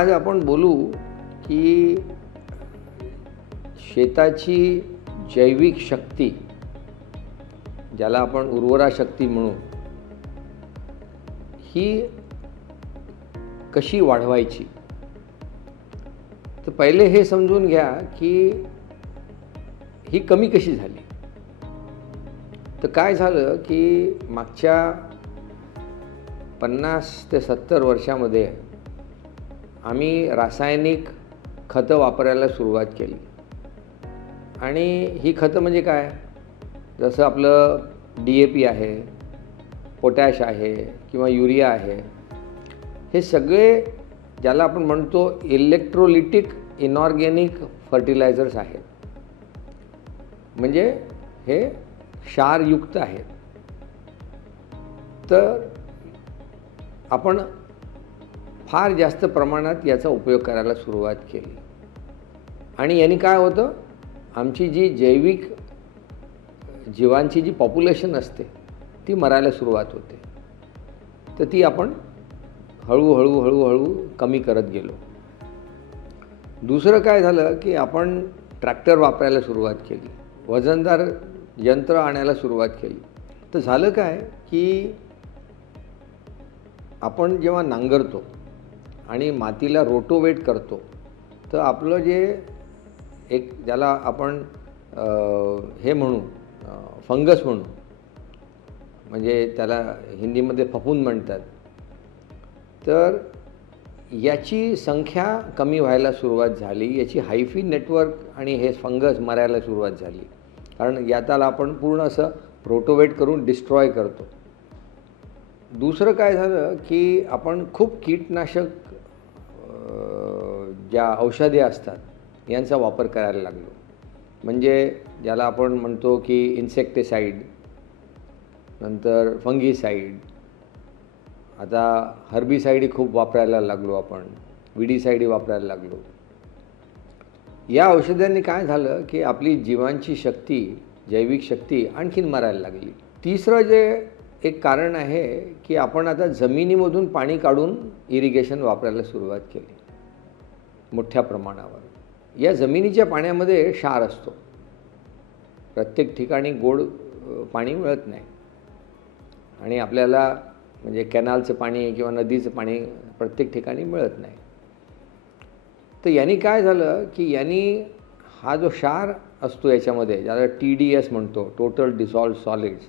आज आपण बोलू की शेताची जैविक शक्ती, ज्याला आपण उर्वरा शक्ती म्हणू, ही कशी वाढवायची. तर पहिले हे समजून घ्या की ही कमी कशी झाली. तर काय झालं की मागच्या 50 ते 70 वर्षामध्ये आम्ही रासायनिक खतं वापरायला सुरुवात केली. आणि ही खतं म्हणजे काय, जसं आपलं DAP आहे, पोटॅश आहे किंवा युरिया आहे, हे सगळे ज्याला आपण म्हणतो इलेक्ट्रोलिटिक इनऑर्गॅनिक फर्टिलायझर्स आहेत. म्हणजे हे क्षारयुक्त आहेत. तर आपण फार जास्त प्रमाणात याचा उपयोग करायला सुरुवात केली. आणि याने काय होतं, आमची जी जैविक जीवांची जी पॉप्युलेशन असते ती मरायला सुरुवात होते. तर ती आपण हळूहळू कमी करत गेलो. दुसरं काय झालं की आपण ट्रॅक्टर वापरायला सुरुवात केली, वजनदार यंत्र आणायला सुरुवात केली. तर झालं काय की आपण जेव्हा नांगरतो आणि मातीला रोटोवेट करतो, तर आपलं जे एक ज्याला आपण हे म्हणू फंगस म्हणू, म्हणजे त्याला हिंदीमध्ये फफूंद म्हणतात, तर याची संख्या कमी व्हायला सुरुवात झाली. याची हायफी नेटवर्क आणि हे फंगस मरायला सुरुवात झाली. कारण याला आपण पूर्ण असं रोटोवेट करून डिस्ट्रॉय करतो. दुसरं काय झालं की आपण खूप कीटनाशक ज्या औषधे असतात यांचा वापर करायला लागलो. म्हणजे ज्याला आपण म्हणतो की इन्सेक्टिसाइड, नंतर फंगीसाइड, आता हर्बिसाइड खूप वापरायला लागलो, आपण विडीसाइड वापरायला लागलो. या औषधांनी काय झालं की आपली जीवांची शक्ती, जैविक शक्ती आणखीन मरायला लागली. तिसरं जे एक कारण आहे की आपण आता जमिनीमधून पाणी काढून इरिगेशन वापरायला सुरुवात केली मोठ्या प्रमाणावर. या जमिनीच्या पाण्यामध्ये क्षार असतो. प्रत्येक ठिकाणी गोड पाणी मिळत नाही. आणि आपल्याला म्हणजे कॅनलचं पाणी किंवा नदीचं पाणी प्रत्येक ठिकाणी मिळत नाही. तर यांनी काय झालं की यांनी हा जो क्षार असतो याच्यामध्ये, ज्याला TDS म्हणतो, टोटल डिसॉल्व्ड सॉलिड्स,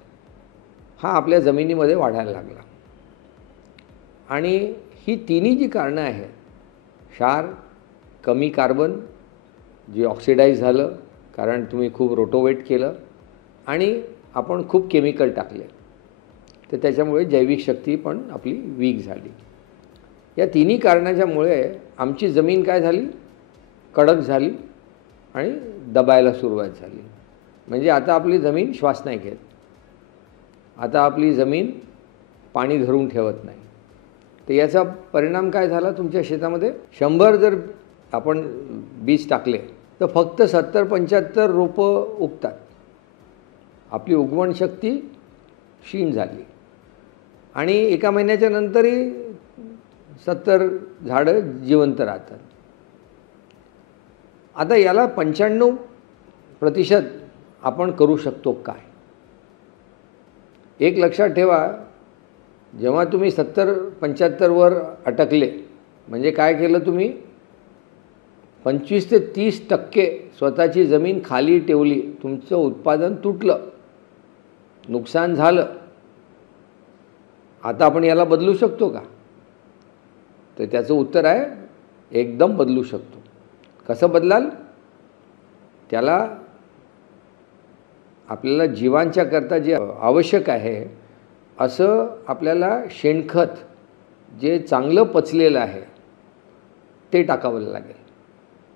हा आपल्या जमिनीमध्ये वाढायला लागला. आणि ही तिन्ही जी कारणं आहेत, क्षार, कमी कार्बन जे ऑक्सिडाईज झालं कारण तुम्ही खूप रोटोवेट केलं, आणि आपण खूप केमिकल टाकले, तर त्याच्यामुळे जैविक शक्ती पण आपली वीक झाली. या तिन्ही कारणाच्यामुळे आमची जमीन काय झाली, कडक झाली आणि दबायला सुरुवात झाली. म्हणजे आता आपली जमीन श्वास नाही घेत. आता आपली जमीन पाणी धरून ठेवत नाही. तर याचा परिणाम काय झाला तुमच्या शेतामध्ये, 100 जर आपण बीज टाकले तर फक्त 70-75 रोपं उगतात. आपली उगवण शक्ती क्षीण झाली. आणि एका महिन्याच्या नंतरही 70 झाडं जिवंत राहतात. आता याला 95% आपण करू शकतो काय. एक लक्षात ठेवा, जेव्हा तुम्ही 70-75 वर अटकले म्हणजे काय केलं तुम्ही, 25 ते 30% स्वतःची जमीन खाली ठेवली, तुमचं उत्पादन तुटलं, नुकसान झालं. आता आपण याला बदलू शकतो का, तर त्याचं उत्तर आहे एकदम बदलू शकतो. कसं बदलाल, त्याला आपल्याला जीवांच्या करता जे आवश्यक आहे असं आपल्याला शेणखत जे चांगलं पचलेलं आहे ते टाकावं लागेल.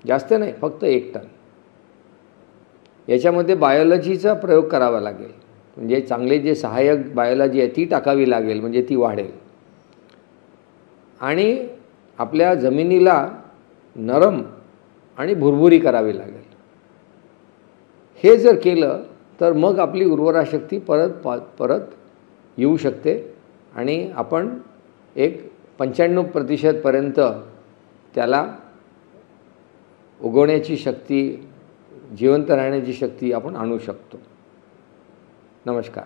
जास्त नाही, फक्त 1 टन. याच्यामध्ये बायोलॉजीचा प्रयोग करावा लागेल. म्हणजे चांगले जे सहाय्यक बायोलॉजी आहे ती टाकावी लागेल, म्हणजे ती वाढेल. आणि आपल्या जमिनीला नरम आणि भुरभुरी करावी लागेल. हे जर केलं तर मग आपली उर्वरा शक्ती परत येऊ शकते आणि आपण एक 95% पर्यंत त्याला उगवण्याची शक्ती, जिवंत राहण्याची शक्ती आपण आणू शकतो. नमस्कार.